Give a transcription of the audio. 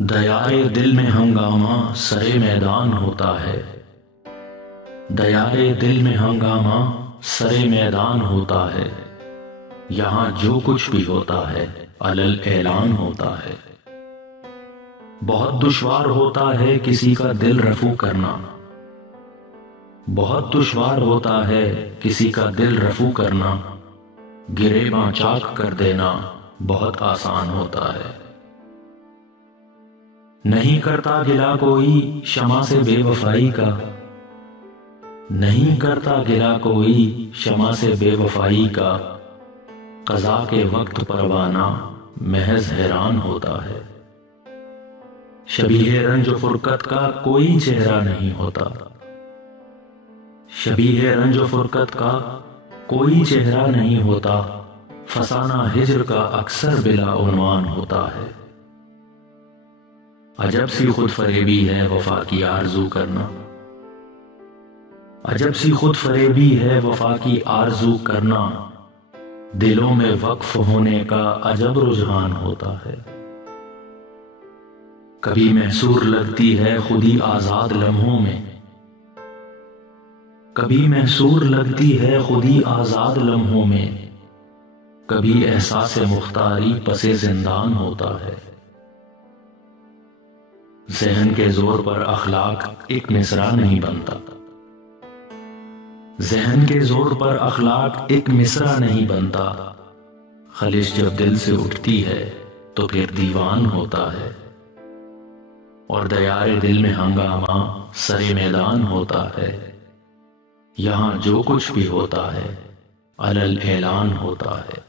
دیائے دل میں ہنگامہ سرے میدان ہوتا ہے، دیائے دل میں ہنگامہ سرے میدان ہوتا ہے، یہاں جو کچھ بھی ہوتا ہے علل اعلان ہوتا ہے۔ بہت دشوار ہوتا ہے کسی کا دل رفو کرنا، بہت دشوار ہوتا ہے کسی کا دل رفو کرنا، گریباں چاک کر دینا بہت آسان ہوتا ہے۔ نہیں کرتا گلہ کوئی شمع سے بے وفائی کا، نہیں کرتا گلہ کوئی شمع سے بے وفائی کا، قضا کے وقت پروانہ محض حیران ہوتا ہے۔ شبیہ رنج و فرقت کا کوئی چہرہ نہیں ہوتا، شبیہ رنج و فرقت کا کوئی چہرہ نہیں ہوتا، فسانہ ہجر کا اکثر بلا عنوان ہوتا ہے۔ عجب سی خود فریبی ہے وفا کی آرزو کرنا، عجب سی خود فریبی ہے وفا کی آرزو کرنا، دلوں میں وقف ہونے کا عجب رجحان ہوتا ہے۔ کبھی محصور لگتی ہے خودی آزاد لمحوں میں، کبھی محصور لگتی ہے خودی آزاد لمحوں میں، کبھی احساس مختاری پس زندان ہوتا ہے۔ ذہن کے زور پر اخلاق ایک مصرع نہیں بنتا، ذہن کے زور پر اخلاق ایک مصرع نہیں بنتا، خلش جب دل سے اٹھتی ہے تو پھر دیوان ہوتا ہے، اور دیار دل میں ہنگامہ سرے میدان ہوتا ہے، یہاں جو کچھ بھی ہوتا ہے علل اعلان ہوتا ہے۔